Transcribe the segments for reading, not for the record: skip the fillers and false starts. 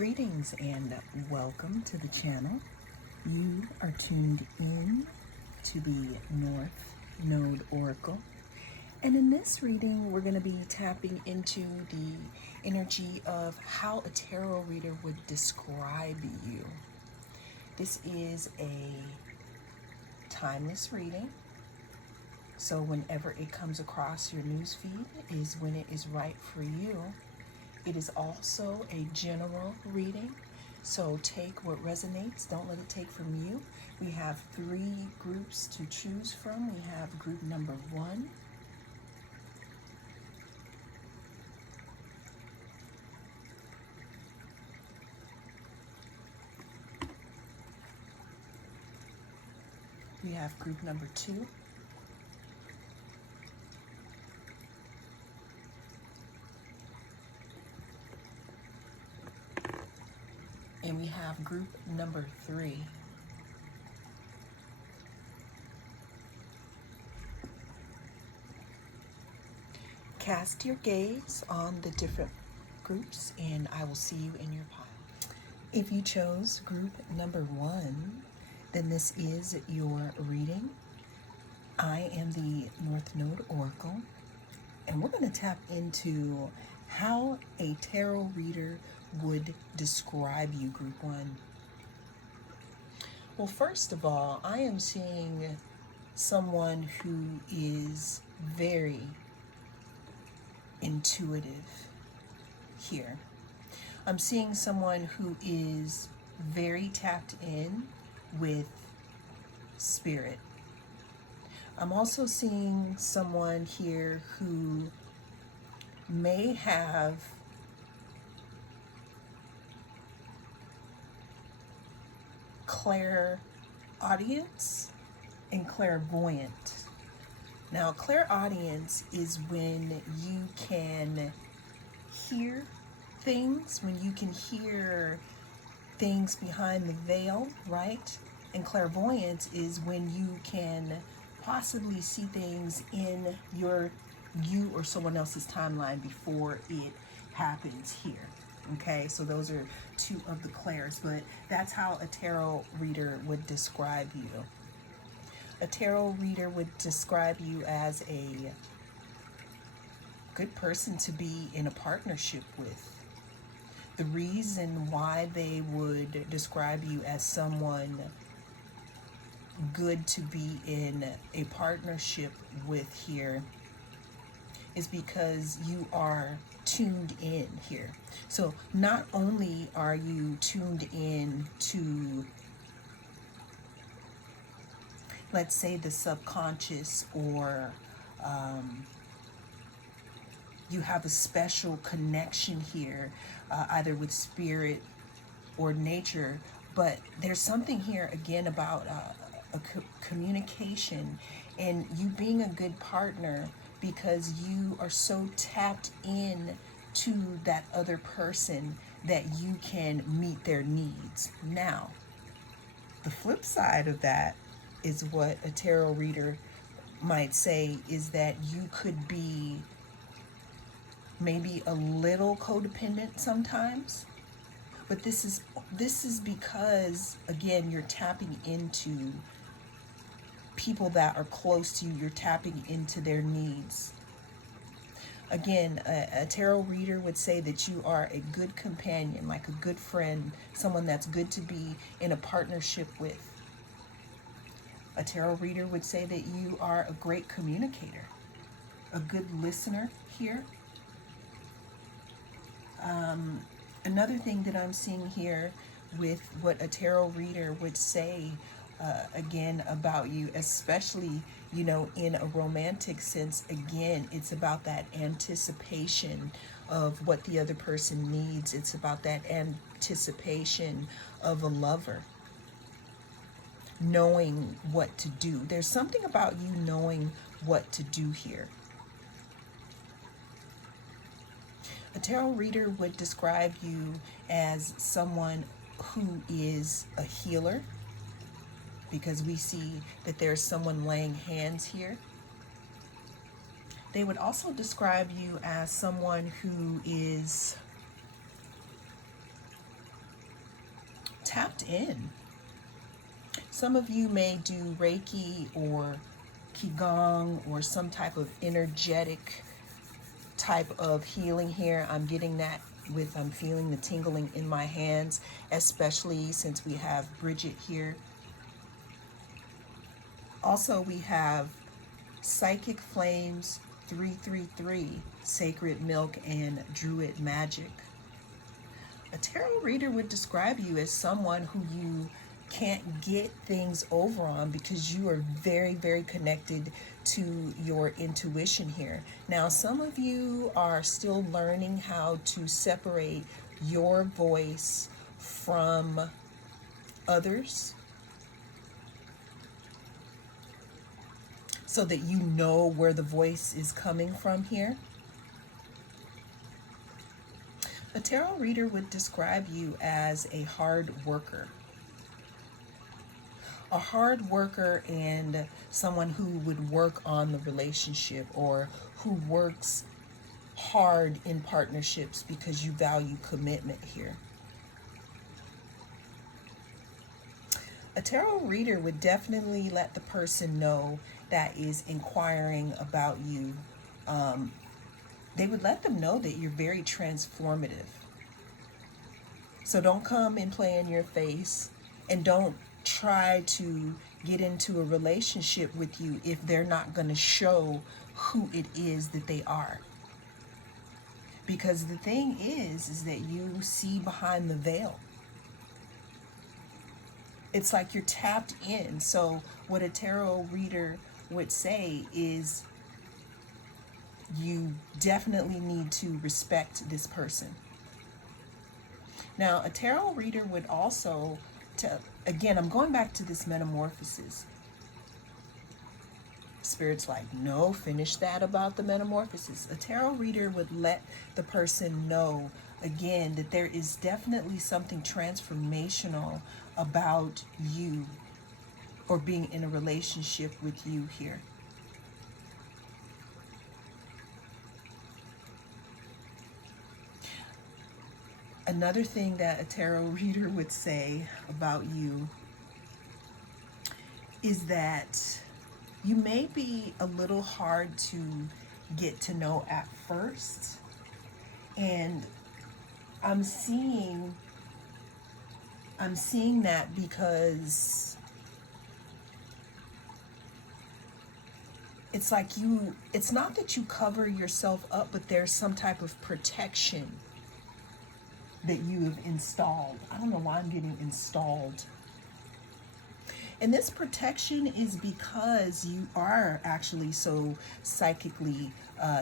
Greetings and welcome to the channel. You are tuned in to the North Node Oracle. And in this reading, we're going to be tapping into the energy of how a tarot reader would describe you. This is a timeless reading. So whenever it comes across your newsfeed is when it is right for you. It is also a general reading, so take what resonates. Don't let it take from you. We have 3 groups to choose from. We have group number 1. We have group number 2. And we have group number 3. Cast your gaze on the different groups and I will see you in your pile. If you chose group number 1, then this is your reading. I am the North Node Oracle, and we're going to tap into how a tarot reader would describe you, group 1. Well, first of all, I am seeing someone who is very intuitive here. I'm seeing someone who is very tapped in with spirit. I'm also seeing someone here who may have clairaudience and clairvoyant. Now, clairaudience is when you can hear things, when you can hear things behind the veil, right? And clairvoyance is when you can possibly see things in you or someone else's timeline before it happens here. Okay, so those are 2 of the clairs, but that's how a tarot reader would describe you. A tarot reader would describe you as a good person to be in a partnership with. The reason why they would describe you as someone good to be in a partnership with here is because you are tuned in here. So not only are you tuned in to, let's say, the subconscious, or you have a special connection here, either with spirit or nature, but there's something here again about communication and you being a good partner because you are so tapped in to that other person that you can meet their needs. Now, the flip side of that is what a tarot reader might say is that you could be maybe a little codependent sometimes, but this is because, again, you're tapping into people that are close to you. You're tapping into their needs. Again, a tarot reader would say that you are a good companion, like a good friend, someone that's good to be in a partnership with. A tarot reader would say that you are a great communicator, a good listener here. Another thing that I'm seeing here with what a tarot reader would say again about you, especially, you know, in a romantic sense, again, it's about that anticipation of what the other person needs. It's about that anticipation of a lover, knowing what to do. There's something about you knowing what to do here. A tarot reader would describe you as someone who is a healer, because we see that there's someone laying hands here. They would also describe you as someone who is tapped in. Some of you may do Reiki or Qigong or some type of energetic type of healing here. I'm getting that I'm feeling the tingling in my hands, especially since we have Bridget here. Also, we have Psychic Flames 333, Sacred Milk, and Druid Magic. A tarot reader would describe you as someone who you can't get things over on because you are very, very connected to your intuition here. Now, some of you are still learning how to separate your voice from others so that you know where the voice is coming from here. A tarot reader would describe you as a hard worker. A hard worker and someone who would work on the relationship or who works hard in partnerships because you value commitment here. A tarot reader would definitely let the person know that is inquiring about you. They would let them know that you're very transformative. So don't come and play in your face, and don't try to get into a relationship with you if they're not going to show who it is that they are. Because the thing is that you see behind the veil. It's like you're tapped in. So what a tarot reader would say is you definitely need to respect this person. Now, a tarot reader would also again, I'm going back to this metamorphosis. Spirit's like, no, finish that about the metamorphosis. A tarot reader would let the person know, again, that there is definitely something transformational about you or being in a relationship with you here. Another thing that a tarot reader would say about you is that you may be a little hard to get to know at first. And I'm seeing that because it's like it's not that you cover yourself up, but there's some type of protection that you have installed. I don't know why I'm getting installed. And this protection is because you are actually so psychically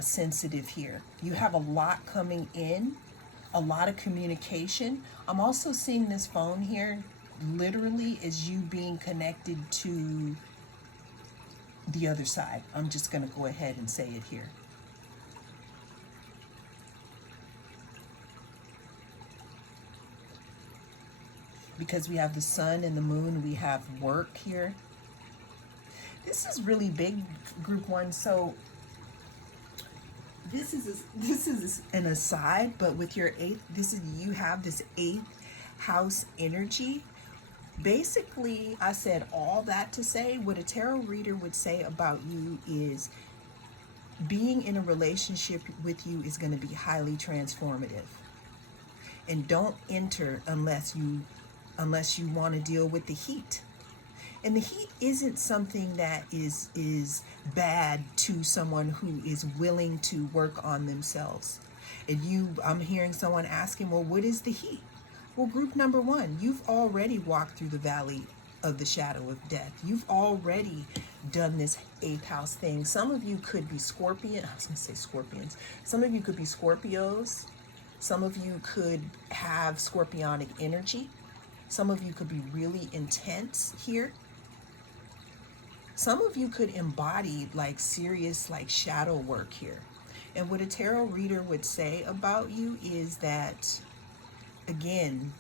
sensitive here. You have a lot coming in, a lot of communication. I'm also seeing this phone here literally as you being connected to the other side. I'm just going to go ahead and say it here. Because we have the sun and the moon, we have work here. This is really big, group one. So this is an aside, but with your you have this 8th house energy. Basically, I said all that to say what a tarot reader would say about you is being in a relationship with you is going to be highly transformative. And don't enter unless you want to deal with the heat. And the heat isn't something that is bad to someone who is willing to work on themselves. And I'm hearing someone asking, well, what is the heat? Well, group number 1, you've already walked through the valley of the shadow of death. You've already done this 8th house thing. Some of you could be Scorpion. I was going to say Scorpions. Some of you could be Scorpios. Some of you could have scorpionic energy. Some of you could be really intense here. Some of you could embody like serious like shadow work here. And what a tarot reader would say about you is that, again,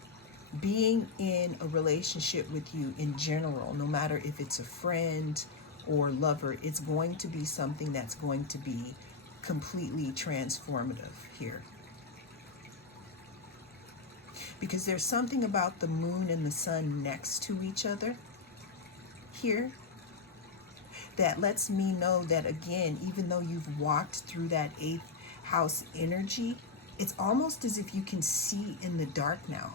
being in a relationship with you in general, no matter if it's a friend or lover, it's going to be something that's going to be completely transformative here. because there's something about the moon and the sun next to each other here that lets me know that, again, even though you've walked through that 8th house energy, it's almost as if you can see in the dark now.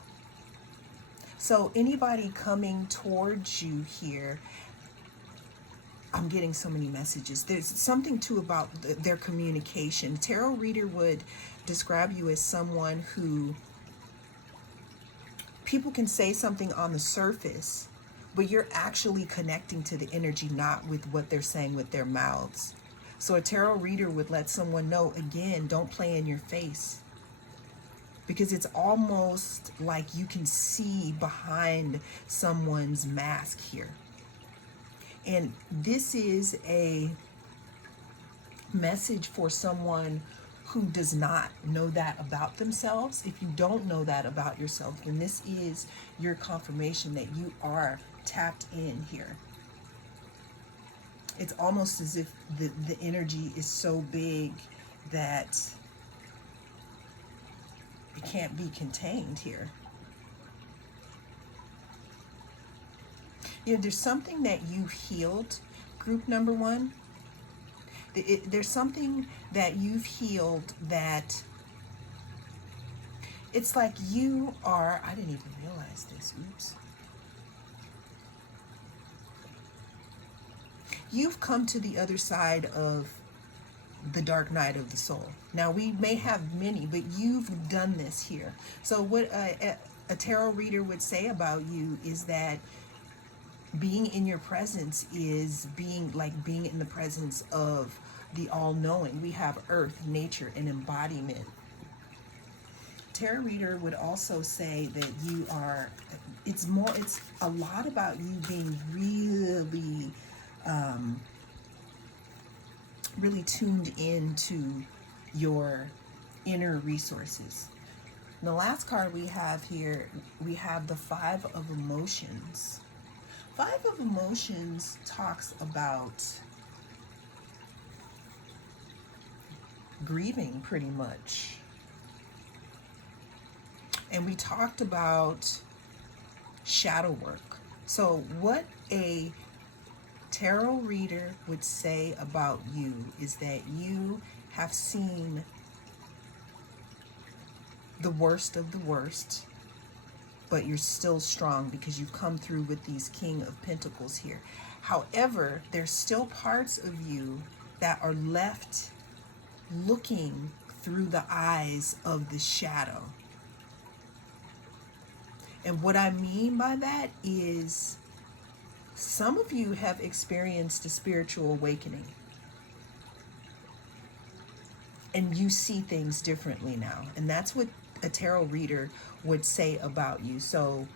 So anybody coming towards you here, I'm getting so many messages. There's something too about their communication. Tarot reader would describe you as someone who people can say something on the surface, but you're actually connecting to the energy, not with what they're saying with their mouths. So a tarot reader would let someone know, again, don't play in your face. Because it's almost like you can see behind someone's mask here. And this is a message for someone who does not know that about themselves. If you don't know that about yourself, then this is your confirmation that you are tapped in here. It's almost as if the energy is so big that it can't be contained here. You know, there's something that you healed, group number 1. There's something that you've healed that it's like you are, I didn't even realize this, oops. You've come to the other side of the dark night of the soul. Now, we may have many, but you've done this here. So what a tarot reader would say about you is that being in your presence is being in the presence of the all-knowing. We have earth, nature, and embodiment. Tarot reader would also say that you are, it's a lot about you being really really tuned into your inner resources. And the last card we have here, we have the 5 of Emotions. 5 of Emotions talks about grieving, pretty much. And we talked about shadow work. So what a tarot reader would say about you is that you have seen the worst of the worst, but you're still strong because you've come through with these King of Pentacles here. However, there's still parts of you that are left looking through the eyes of the shadow. And what I mean by that is some of you have experienced a spiritual awakening. And you see things differently now. And that's what a tarot reader would say about you. So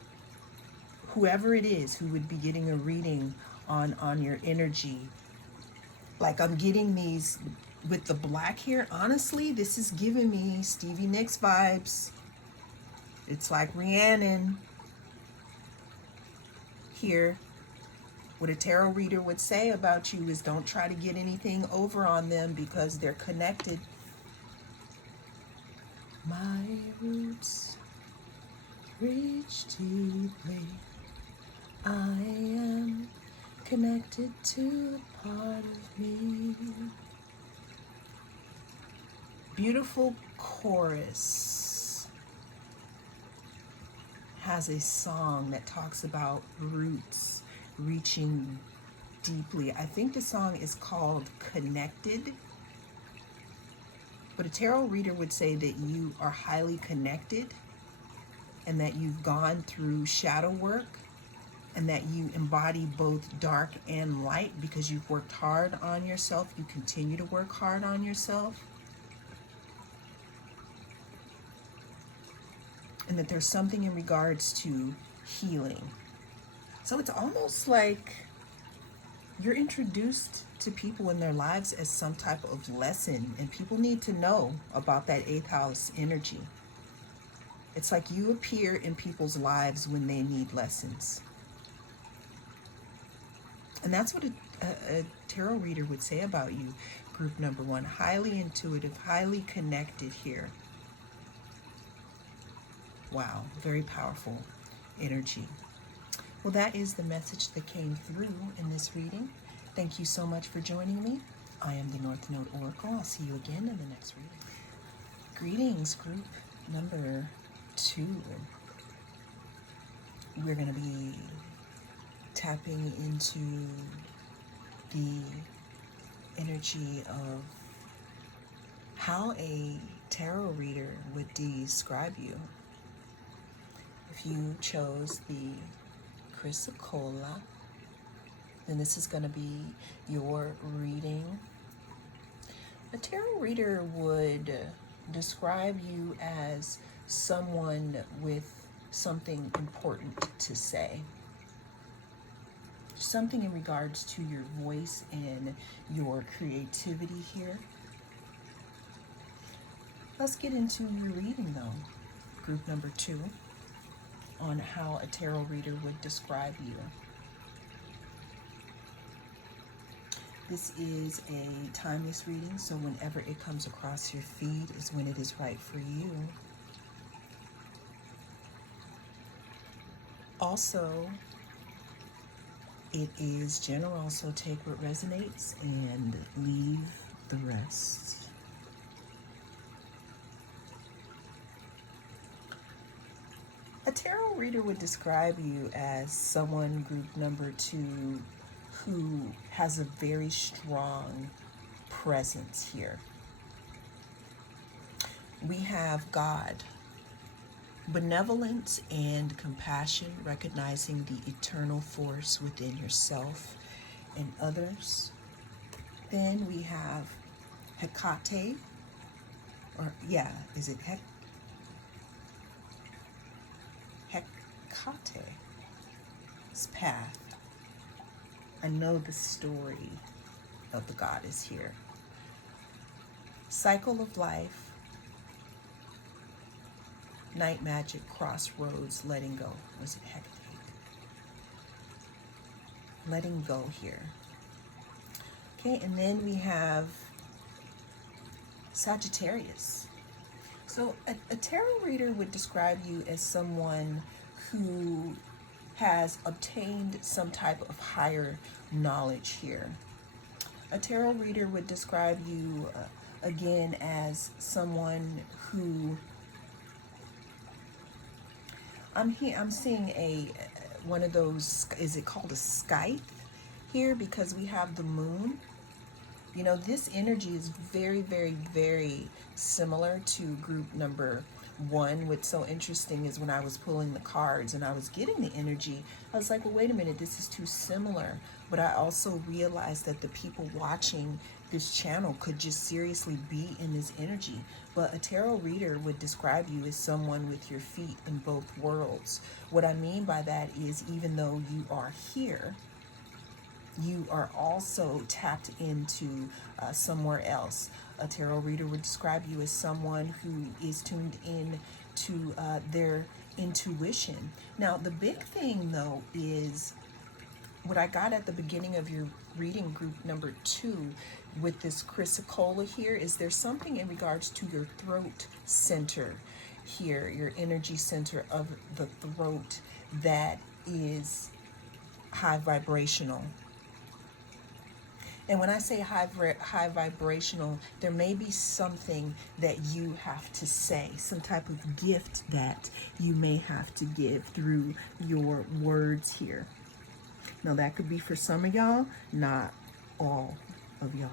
whoever it is who would be getting a reading on your energy, like I'm getting these with the black here, honestly, this is giving me Stevie Nicks vibes. It's like Rhiannon here. What a tarot reader would say about you is don't try to get anything over on them because they're connected. My roots reach deeply. I am connected to a part of me. Beautiful chorus has a song that talks about roots reaching deeply. I think the song is called Connected. But a tarot reader would say that you are highly connected and that you've gone through shadow work and that you embody both dark and light because you've worked hard on yourself. You continue to work hard on yourself. And that there's something in regards to healing. So it's almost like you're introduced to people in their lives as some type of lesson, and people need to know about that 8th house energy. It's like you appear in people's lives when they need lessons. And that's what a tarot reader would say about you, group number 1. Highly intuitive, highly connected here. Wow, very powerful energy. Well, that is the message that came through in this reading. Thank you so much for joining me. I am the North Node Oracle. I'll see you again in the next reading. Greetings, group number 2. We're going to be tapping into the energy of how a tarot reader would describe you. If you chose the Chrysocolla, then this is going to be your reading. A tarot reader would describe you as someone with something important to say. Something in regards to your voice and your creativity here. Let's get into your reading though, group number 2, on how a tarot reader would describe you. This is a timeless reading, so whenever it comes across your feed is when it is right for you. Also, it is general, so take what resonates and leave the rest. A tarot reader would describe you as someone, group number 2, who has a very strong presence here. We have God, benevolence and compassion, recognizing the eternal force within yourself and others. Then we have Hecate, is it Hecate? Hecate's path. I know the story of the goddess here. Cycle of life, night magic, crossroads, letting go. Was it Hecate? Letting go here. Okay, and then we have Sagittarius. So a tarot reader would describe you as someone who has obtained some type of higher knowledge here. A tarot reader would describe you again as someone who I'm seeing one of those, is it called a scythe here, because we have the moon. You know, this energy is very, very, very similar to group number 1. What's so interesting is when I was pulling the cards and I was getting the energy, I was like, well, wait a minute, this is too similar. But I also realized that the people watching this channel could just seriously be in this energy. But a tarot reader would describe you as someone with your feet in both worlds. What I mean by that is, even though you are here, you are also tapped into somewhere else. A tarot reader would describe you as someone who is tuned in to their intuition. Now, the big thing, though, is what I got at the beginning of your reading, group number 2, with this Chrysocolla here, is there's something in regards to your throat center here, your energy center of the throat, that is high vibrational. And when I say high vibrational, there may be something that you have to say, some type of gift that you may have to give through your words here. Now, that could be for some of y'all, not all of y'all.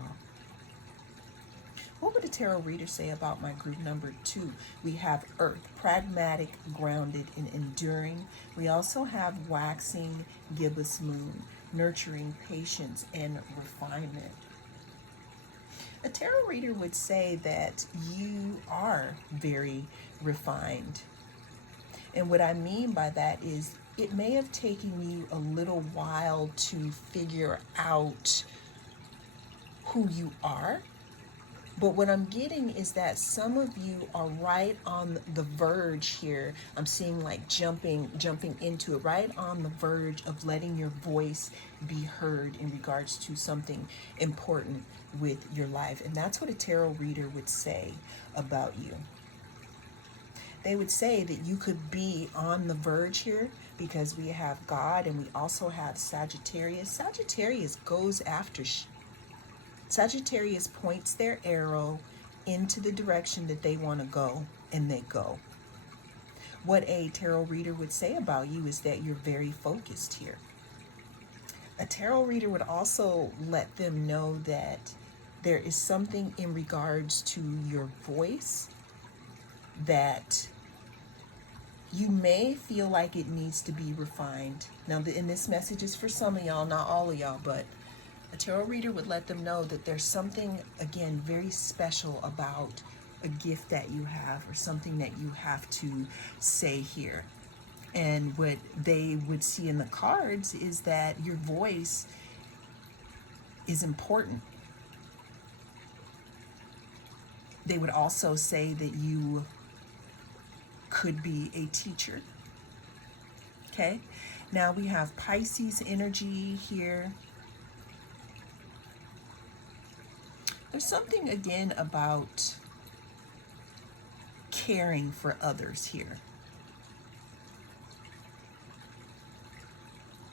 What would a tarot reader say about my group number 2? We have Earth, pragmatic, grounded, and enduring. We also have waxing, gibbous moon, nurturing, patience, and refinement. A tarot reader would say that you are very refined. And what I mean by that is, it may have taken you a little while to figure out who you are. But what I'm getting is that some of you are right on the verge here. I'm seeing like jumping into it, right on the verge of letting your voice be heard in regards to something important with your life. And that's what a tarot reader would say about you. they would say that you could be on the verge here because we have God and we also have Sagittarius. Sagittarius goes after Sagittarius points their arrow into the direction that they want to go, and they go. What a tarot reader would say about you is that you're very focused here. A tarot reader would also let them know that there is something in regards to your voice that you may feel like it needs to be refined. Now, and this message is for some of y'all, not all of y'all, but a tarot reader would let them know that there's something, again, very special about a gift that you have or something that you have to say here. And what they would see in the cards is that your voice is important. They would also say that you could be a teacher. Okay, now we have Pisces energy here. There's something again about caring for others here.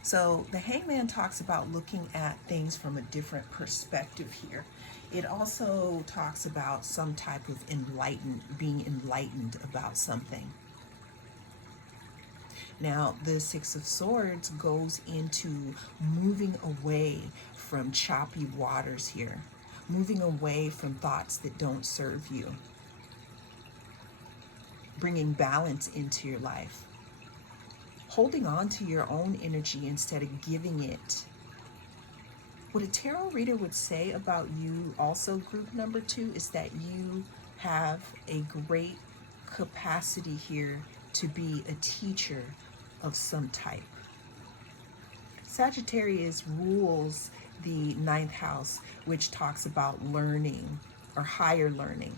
So the Hangman talks about looking at things from a different perspective here. It also talks about some type of being enlightened about something. Now, the Six of Swords goes into moving away from choppy waters here, moving away from thoughts that don't serve you, bringing balance into your life, holding on to your own energy instead of giving it. What a tarot reader would say about you, also group number 2, is that you have a great capacity here to be a teacher of some type. Sagittarius rules the 9th house, which talks about learning or higher learning.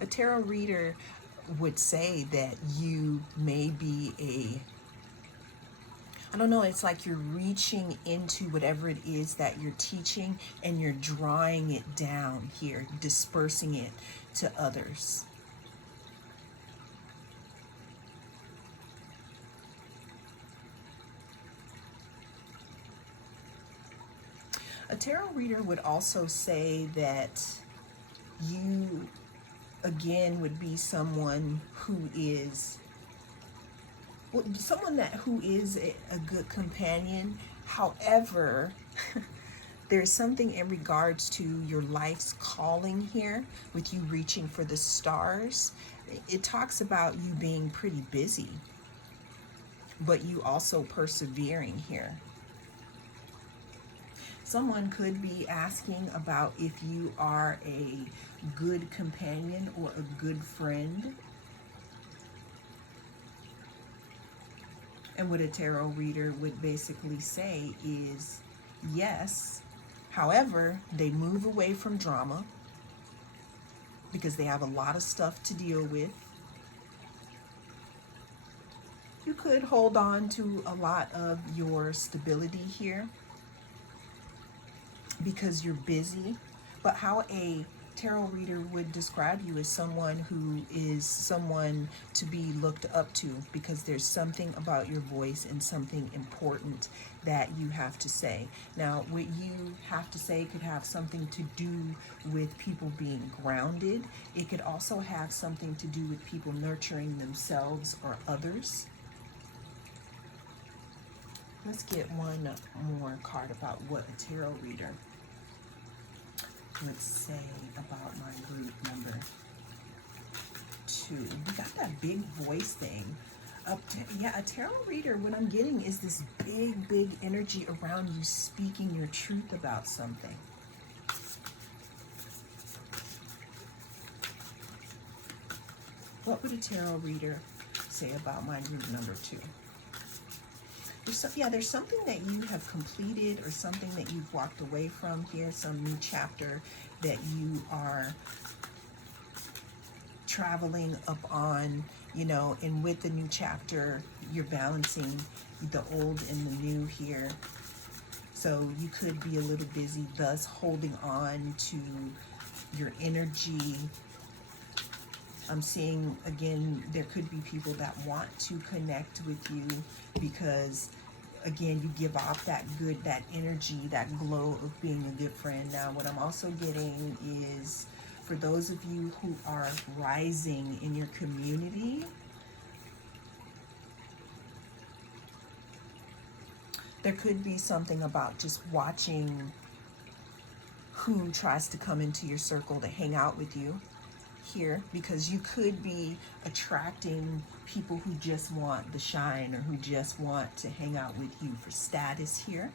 A tarot reader would say that you may be I don't know, it's like you're reaching into whatever it is that you're teaching and you're drawing it down here, dispersing it to others. A tarot reader would also say that you, again, would be someone who is a good companion. However, there's something in regards to your life's calling here with you reaching for the stars. It talks about you being pretty busy, but you also persevering here. Someone could be asking about if you are a good companion or a good friend. And what a tarot reader would basically say is yes. However, they move away from drama because they have a lot of stuff to deal with. You could hold on to a lot of your stability here because you're busy. But how a tarot reader would describe you as someone who is someone to be looked up to, because there's something about your voice and something important that you have to say. Now, what you have to say could have something to do with people being grounded. It could also have something to do with people nurturing themselves or others. Let's get one more card about what a tarot reader would say about my group number 2. We got that big voice thing. Yeah, a tarot reader, what I'm getting is this big energy around you speaking your truth about something. What would a tarot reader say about my group number 2? There's something that you have completed or something that you've walked away from here, some new chapter that you are traveling up on, and with the new chapter, you're balancing the old and the new here. So you could be a little busy, thus holding on to your energy I'm seeing, again, there could be people that want to connect with you because, again, you give off that good, that energy, that glow of being a good friend. Now, what I'm also getting is for those of you who are rising in your community, there could be something about just watching who tries to come into your circle to hang out with you here, because you could be attracting people who just want the shine or who just want to hang out with you for status here.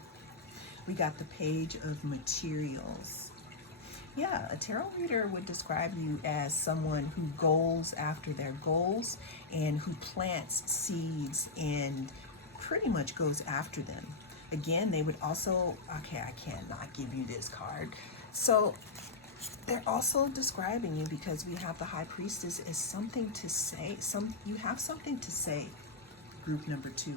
We got the Page of Materials. Yeah, a tarot reader would describe you as someone who goes after their goals and who plants seeds and pretty much goes after them. Again, they would also, okay, I cannot give you this card. So they're also describing you, because we have the High Priestess, as something to say. You have something to say, group number 2.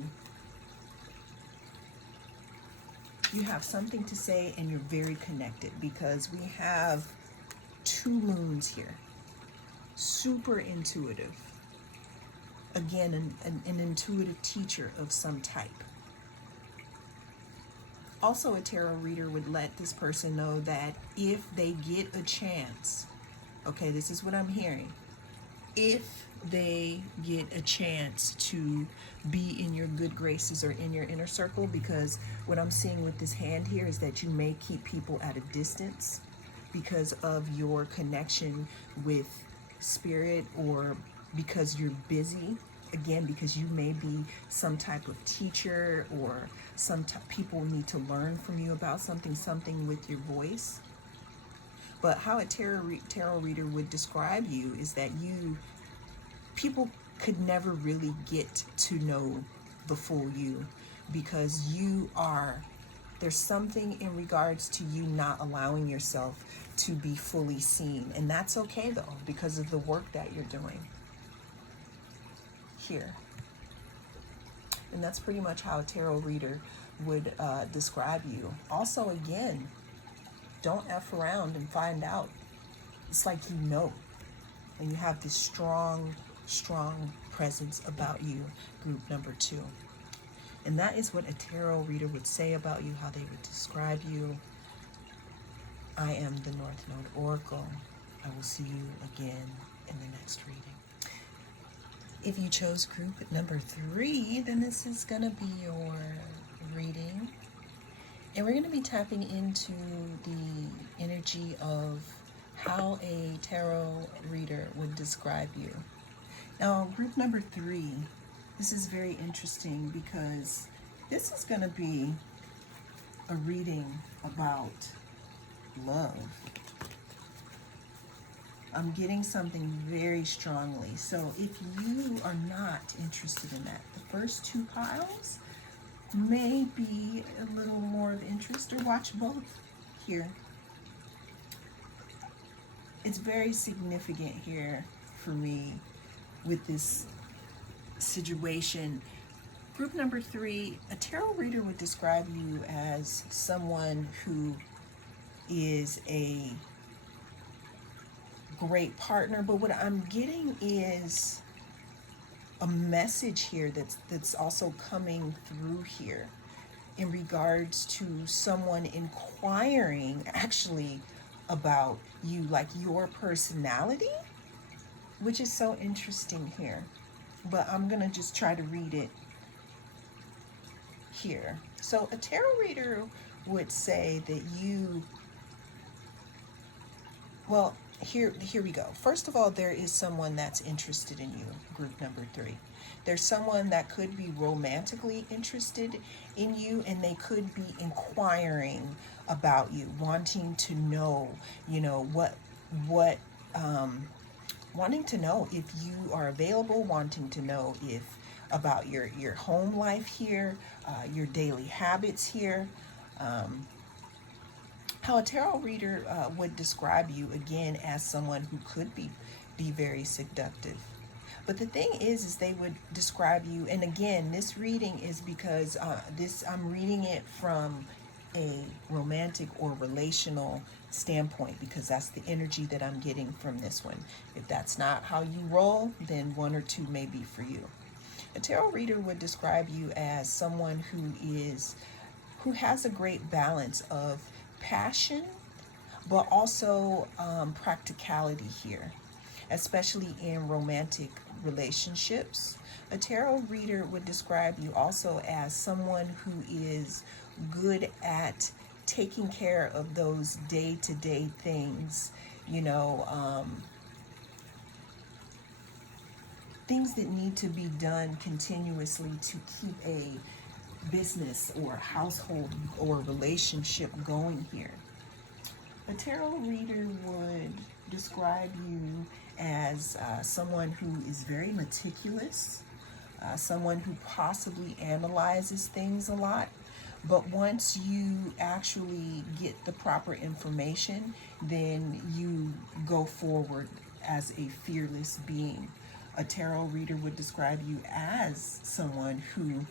You have something to say, and you're very connected, because we have 2 moons here. Super intuitive. Again, an intuitive teacher of some type. Also, a tarot reader would let this person know that if they get a chance, okay, this is what I'm hearing. If they get a chance to be in your good graces or in your inner circle, because what I'm seeing with this hand here is that you may keep people at a distance because of your connection with spirit, or because you're busy. Again, because you may be some type of teacher, or people need to learn from you about something with your voice. But how a tarot reader would describe you is that people could never really get to know the full you, because there's something in regards to you not allowing yourself to be fully seen. And that's okay though, because of the work that you're doing here. And that's pretty much how a tarot reader would describe you. Also, again, don't F around and find out. It's like you know. And you have this strong presence about you, group number 2. And that is what a tarot reader would say about you, how they would describe you. I am the North Node Oracle. I will see you again in the next reading. If you chose group number 3, then this is going to be your reading. And we're going to be tapping into the energy of how a tarot reader would describe you. Now, group number 3, this is very interesting, because this is going to be a reading about love. I'm getting something very strongly. So if you are not interested in that, the first 2 piles may be a little more of interest, or watch both here. It's very significant here for me with this situation. Group number 3, a tarot reader would describe you as someone who is a great partner, but what I'm getting is a message here that's also coming through here in regards to someone inquiring actually about you, like your personality, which is so interesting here. But I'm gonna just try to read it here. So a tarot reader would say that here we go. First of all, there is someone that's interested in you, group number 3. There's someone that could be romantically interested in you, and they could be inquiring about you, wanting to know, wanting to know if you are available, wanting to know about your home life here, your daily habits here. How a tarot reader would describe you, again, as someone who could be very seductive. But the thing is they would describe you, and again, this reading is because I'm reading it from a romantic or relational standpoint, because that's the energy that I'm getting from this one. If that's not how you roll, then one or two may be for you. A tarot reader would describe you as someone who has a great balance of passion, but also practicality here, especially in romantic relationships. A tarot reader would describe you also as someone who is good at taking care of those day-to-day things, you know, things that need to be done continuously to keep a business or household or relationship going here. A tarot reader would describe you as someone who is very meticulous, someone who possibly analyzes things a lot, but once you actually get the proper information, then you go forward as a fearless being. A tarot reader would describe you as someone who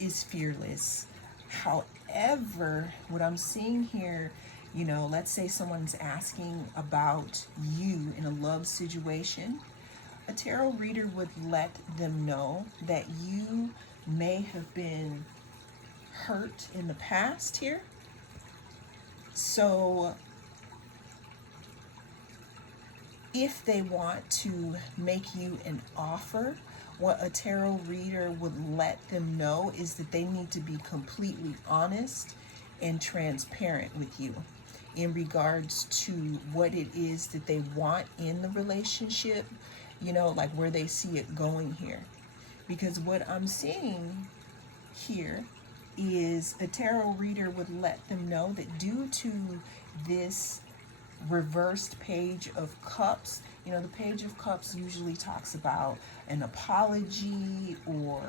is fearless. However, what I'm seeing here, you know, let's say someone's asking about you in a love situation. A tarot reader would let them know that you may have been hurt in the past here. So if they want to make you an offer, what a tarot reader would let them know is that they need to be completely honest and transparent with you in regards to what it is that they want in the relationship, you know, like where they see it going here. Because what I'm seeing here is a tarot reader would let them know that due to this reversed page of cups, you know, the page of cups usually talks about an apology or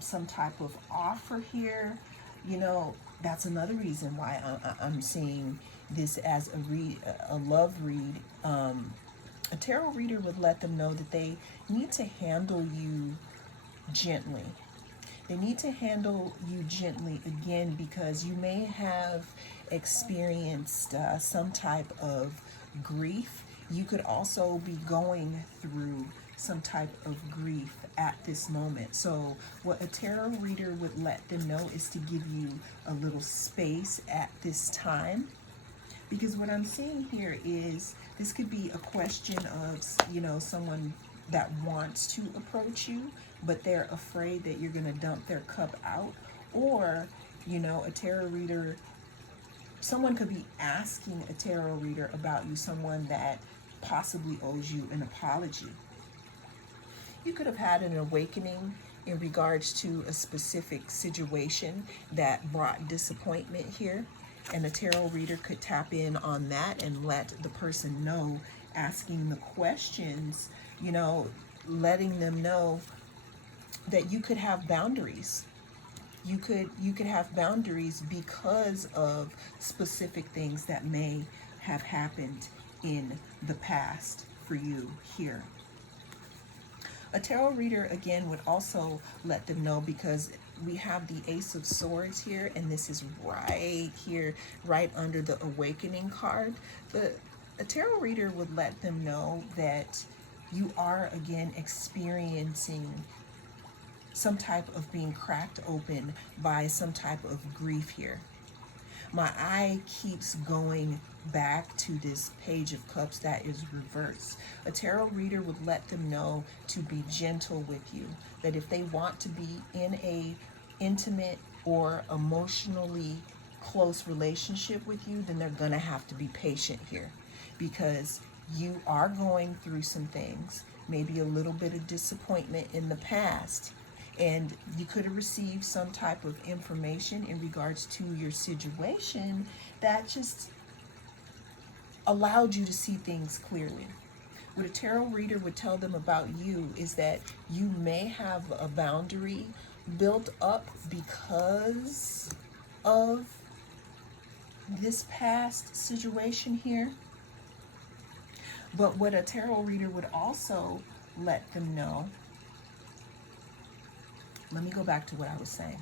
some type of offer here. You know, that's another reason why I'm seeing this as a love read. A tarot reader would let them know that they need to handle you gently. They need to handle you gently again because you may have experienced some type of grief. You could also be going through some type of grief at this moment. So what a tarot reader would let them know is to give you a little space at this time. Because what I'm seeing here is this could be a question of, you know, someone that wants to approach you, but they're afraid that you're going to dump their cup out. Or, you know, a tarot reader, someone could be asking a tarot reader about you, someone that possibly owes you an apology. You could have had an awakening in regards to a specific situation that brought disappointment here. And a tarot reader could tap in on that and let the person know, asking the questions, you know, letting them know that you could have boundaries. You could have boundaries because of specific things that may have happened in the past for you here. A tarot reader, again, would also let them know, because we have the Ace of Swords here, and this is right here, right under the Awakening card. A tarot reader would let them know that you are, again, experiencing some type of being cracked open by some type of grief here. My eye keeps going back to this Page of Cups that is reversed. A tarot reader would let them know to be gentle with you, that if they want to be in a intimate or emotionally close relationship with you, then they're gonna have to be patient here, because you are going through some things, maybe a little bit of disappointment in the past, and you could have received some type of information in regards to your situation that just allowed you to see things clearly. What a tarot reader would tell them about you is that you may have a boundary built up because of this past situation here. But what a tarot reader would also let them know, let me go back to what I was saying.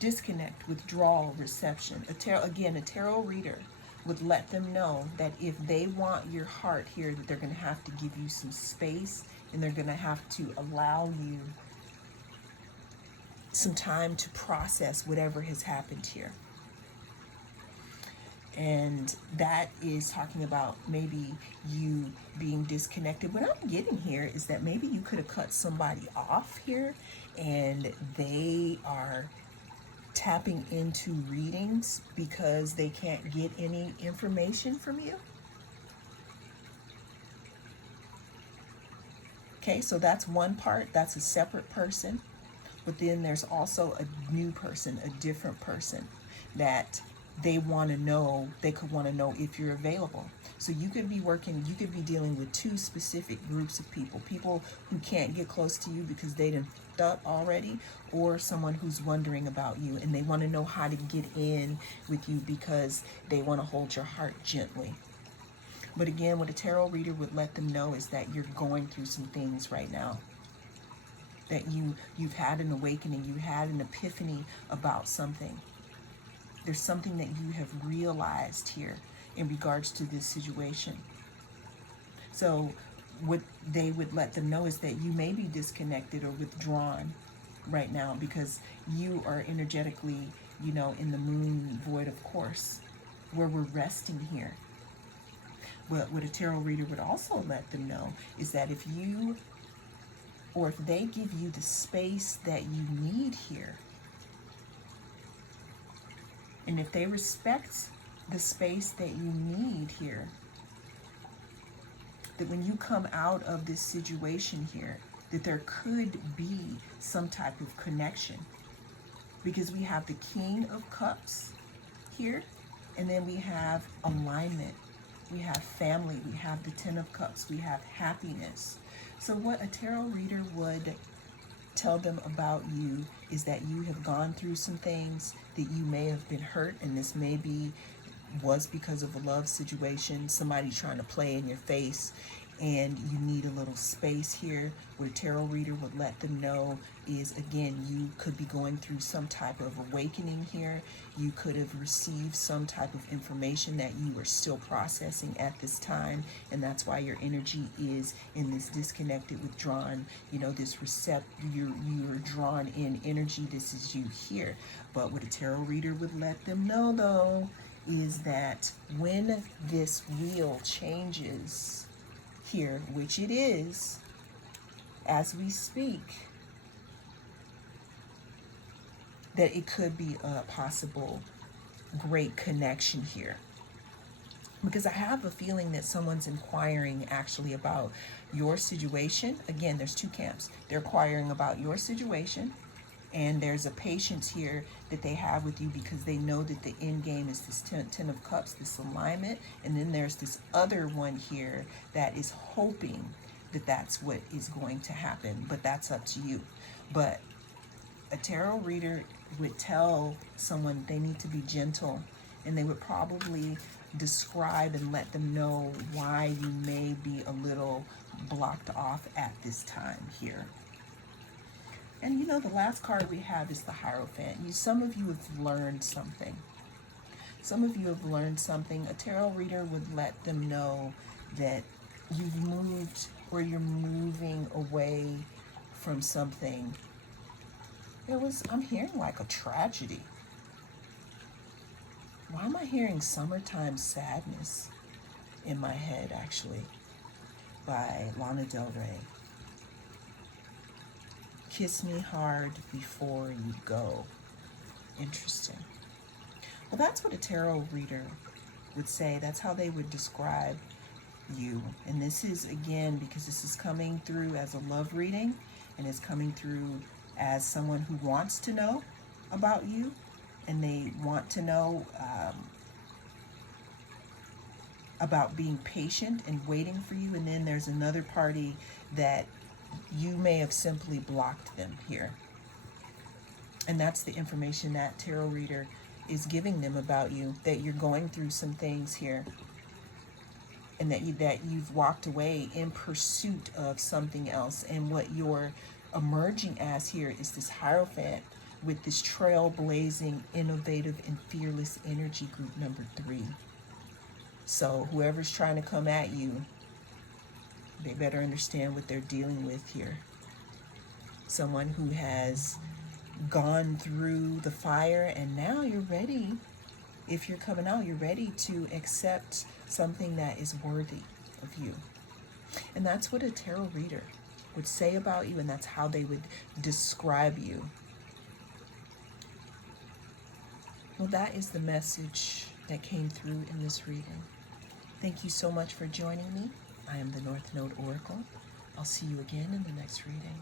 disconnect, withdrawal, reception. A tarot reader would let them know that if they want your heart here, that they're going to have to give you some space, and they're going to have to allow you some time to process whatever has happened here. And that is talking about maybe you being disconnected. What I'm getting here is that maybe you could have cut somebody off here, and they are tapping into readings because they can't get any information from you. Okay, so that's one part. That's a separate person. But then there's also a new person, a different person that they want to know, they could want to know if you're available. So you could be dealing with two specific groups of people. People who can't get close to you because they didn't thought already, or someone who's wondering about you and they want to know how to get in with you because they want to hold your heart gently. But again, what a tarot reader would let them know is that you're going through some things right now. That you've had an awakening, you had an epiphany about something. There's something that you have realized here in regards to this situation. So what they would let them know is that you may be disconnected or withdrawn right now because you are energetically, in the moon void, of course, where we're resting here. But what a tarot reader would also let them know is that if they give you the space that you need here, and if they respect the space that you need here, that when you come out of this situation here, that there could be some type of connection. Because we have the King of Cups here, and then we have alignment. We have family, we have the Ten of Cups, we have happiness. So what a tarot reader would tell them about you is that you have gone through some things, that you may have been hurt, and this was because of a love situation, somebody trying to play in your face, and you need a little space here. What a tarot reader would let them know is, again, you could be going through some type of awakening here. You could have received some type of information that you are still processing at this time, and that's why your energy is in this disconnected, withdrawn, this you're drawn in energy. This is you here. But what a tarot reader would let them know, though, is that when this wheel changes here, which it is, as we speak, that it could be a possible great connection here. Because I have a feeling that someone's inquiring actually about your situation. Again, there's two camps. They're inquiring about your situation, and there's a patience here that they have with you because they know that the end game is this Ten of Cups, this alignment. And then there's this other one here that is hoping that that's what is going to happen. But that's up to you. But a tarot reader would tell someone they need to be gentle, and they would probably describe and let them know why you may be a little blocked off at this time here. And the last card we have is the Hierophant. Some of you have learned something. Some of you have learned something. A tarot reader would let them know that you've moved, or you're moving away from something. I'm hearing like a tragedy. Why am I hearing Summertime Sadness in my head, actually, by Lana Del Rey? Kiss me hard before you go. Interesting. Well, that's what a tarot reader would say. That's how they would describe you. And this is, again, because this is coming through as a love reading, and it's coming through as someone who wants to know about you, and they want to know about being patient and waiting for you. And then there's another party that you may have simply blocked them here. And that's the information that tarot reader is giving them about you, that you're going through some things here, and that you've walked away in pursuit of something else. And what you're emerging as here is this Hierophant, with this trailblazing, innovative, and fearless energy group number 3. So whoever's trying to come at you, they better understand what they're dealing with here. Someone who has gone through the fire, and now you're ready. If you're coming out, you're ready to accept something that is worthy of you. And that's what a tarot reader would say about you, and that's how they would describe you. Well, that is the message that came through in this reading. Thank you so much for joining me. I am the North Node Oracle. I'll see you again in the next reading.